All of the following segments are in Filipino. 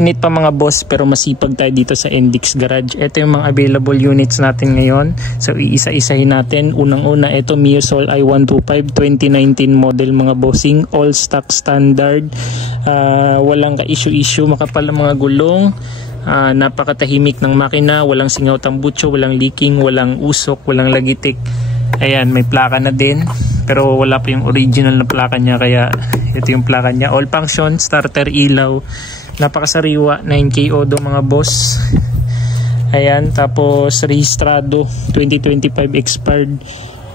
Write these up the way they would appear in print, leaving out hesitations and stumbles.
Init pa mga boss, pero masipag tayo dito sa NDIX Garage. Ito yung mga available units natin ngayon. So iisa-isahin natin. Unang-una, ito Mio Soul i125 2019 model mga bossing. All stock standard. Walang ka-issue-issue. Makapal ang mga gulong. Napakatahimik ng makina. Walang singaw tambucho, walang leaking, walang usok, walang lagitik. Ayan, may plaka na din. Pero wala pa yung original na plaka niya, kaya ito yung plaka niya. All function, starter, ilaw. Napakasariwa, 9K Odo mga boss. Ayan, tapos rehistrado 2025 expired.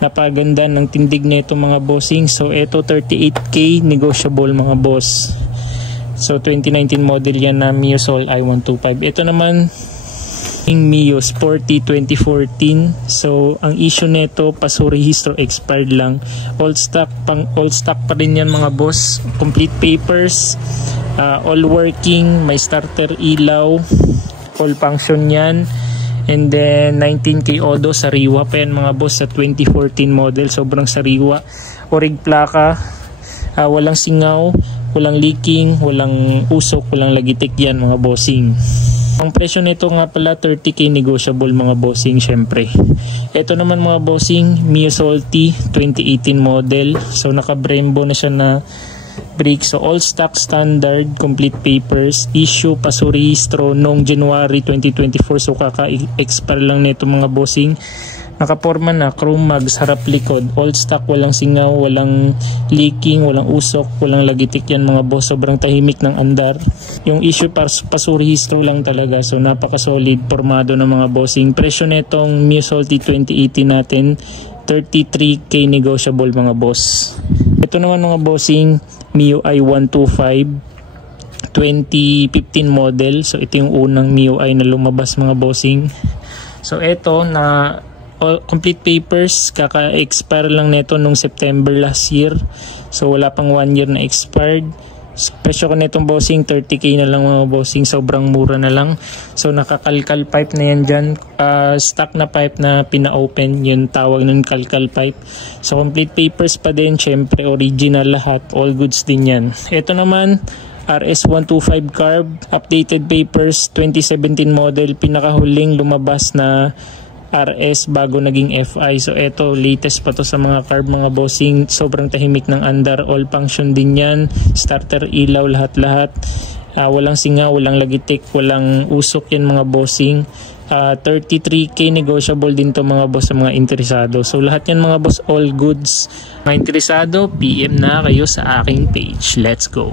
Napaganda ng tindig na ito mga bossing. So ito 38K negotiable mga boss. So 2019 model yan na Mio Soul i125. Ito naman yung Mio Sporty 2014. So ang issue nito, paso rehistro, expired lang. All stock pa rin yan mga boss. Complete papers, all working, may starter, ilaw, all function yan. And then 19K Odo, sariwa pa yan mga boss sa 2014 model. Sobrang sariwa. Orig plaka, walang singaw, walang leaking, walang usok, walang lagitik yan mga bossing. Ang presyo nito nga pala 30K negotiable mga bossing syempre. Ito naman mga bossing, Mio Soul T 2018 model. So naka Brembo na siya na brake. So all stock standard, complete papers, issue paso rehistro noong January 2024. So kaka-expire lang nito mga bossing. Nakaporma na, chrome mags, harap likod, all stock, walang singaw, walang leaking, walang usok, walang lagitik yan mga boss. Sobrang tahimik ng andar. Yung issue paso rehistro lang talaga. So napaka-solid, formado ng mga bossing. Presyo netong Mio Soul T 2018 natin, 33K negotiable mga boss. Ito naman mga bossing, Mio i125 2015 model. So ito yung unang Mio i na lumabas mga bossing. So ito na complete papers, kaka-expire lang nito nung September last year. So wala pang 1 year na expired. Presyo ko nitong bossing 30K na lang mga bossing. Sobrang mura na lang. So nakakalkal pipe na yan dyan. Stock na pipe na pina-open, yun tawag ng kalkal pipe. So complete papers pa din, syempre original lahat, all goods din yan. Ito naman RS125 carb, updated papers, 2017 model, pinakahuling lumabas na RS bago naging FI. So eto, latest pa to sa mga carb mga bossing. Sobrang tahimik ng andar, all function din yan, starter, ilaw, lahat-lahat. Walang singa, walang lagitik, walang usok yan mga bossing. 33K negotiable din to mga boss sa mga interesado. So lahat yan mga boss, all goods. Mga interesado, PM na kayo sa aking page. Let's go!